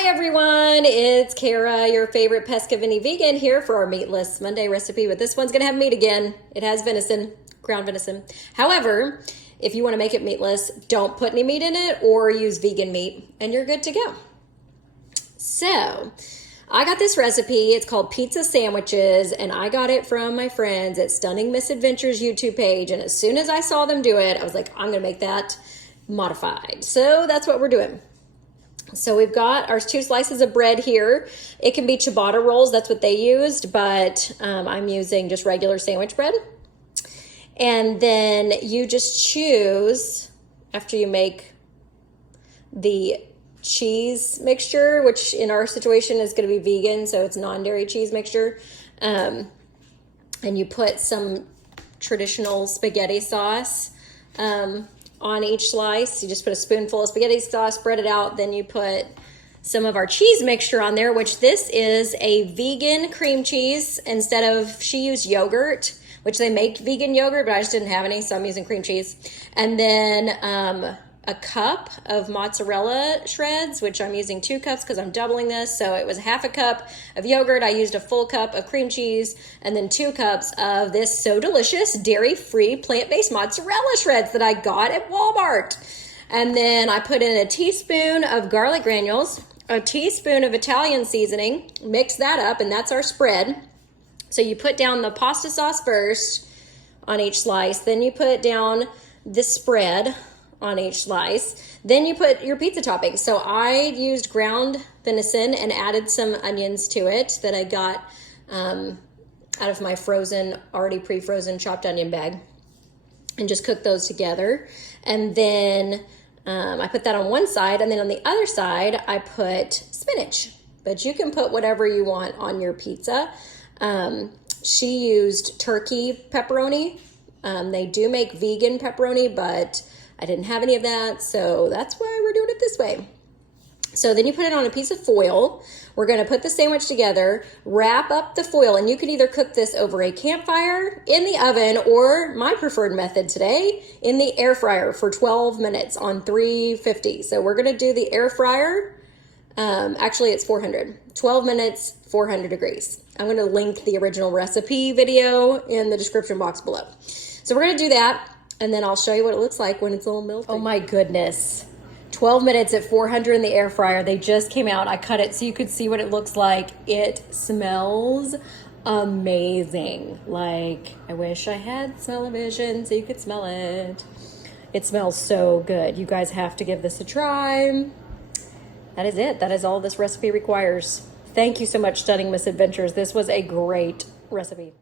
Hi everyone, it's Kara, your favorite Pescavini vegan here for our Meatless Monday recipe, but this one's gonna have meat again. It has venison, ground venison. However, if you wanna make it meatless, don't put any meat in it or use vegan meat and you're good to go. So, I got this recipe, it's called pizza sandwiches, and I got it from my friends at Stunning Misadventures YouTube page, and as soon as I saw them do it, I was like, I'm gonna make that modified. So that's what we're doing. So we've got our 2 slices of bread here. It can be ciabatta rolls, that's what they used, but I'm using just regular sandwich bread. And then you just choose, after you make the cheese mixture, which in our situation is gonna be vegan, so it's non-dairy cheese mixture. And you put some traditional spaghetti sauce on each slice. You just put a spoonful of spaghetti sauce, spread it out, then you put some of our cheese mixture on there, which this is a vegan cream cheese instead of, she used yogurt, which they make vegan yogurt, but I just didn't have any, so I'm using cream cheese. And then a cup of mozzarella shreds, which I'm using 2 cups because I'm doubling this. So it was half a cup of yogurt. I used a full cup of cream cheese and then 2 cups of this so delicious dairy-free plant-based mozzarella shreds that I got at Walmart. And then I put in a teaspoon of garlic granules, a teaspoon of Italian seasoning, mix that up, and that's our spread. So you put down the pasta sauce first on each slice, then you put down the spread on each slice. Then you put your pizza toppings. So I used ground venison and added some onions to it that I got out of my frozen, already pre-frozen chopped onion bag, and just cooked those together. And then I put that on one side, and then on the other side I put spinach, but you can put whatever you want on your pizza. She used turkey pepperoni. They do make vegan pepperoni, but I didn't have any of that, so that's why we're doing it this way. So then you put it on a piece of foil. We're gonna put the sandwich together, wrap up the foil, and you can either cook this over a campfire, in the oven, or my preferred method today, in the air fryer for 12 minutes on 350. So we're gonna do the air fryer. Actually it's 400. 12 minutes, 400 degrees. I'm gonna link the original recipe video in the description box below. So we're gonna do that, and then I'll show you what it looks like when it's all melted. Oh my goodness. 12 minutes at 400 in the air fryer. They just came out. I cut it so you could see what it looks like. It smells amazing. Like, I wish I had smell-o-vision so you could smell it. It smells so good. You guys have to give this a try. That is it. That is all this recipe requires. Thank you so much, Stunning Misadventures. This was a great recipe.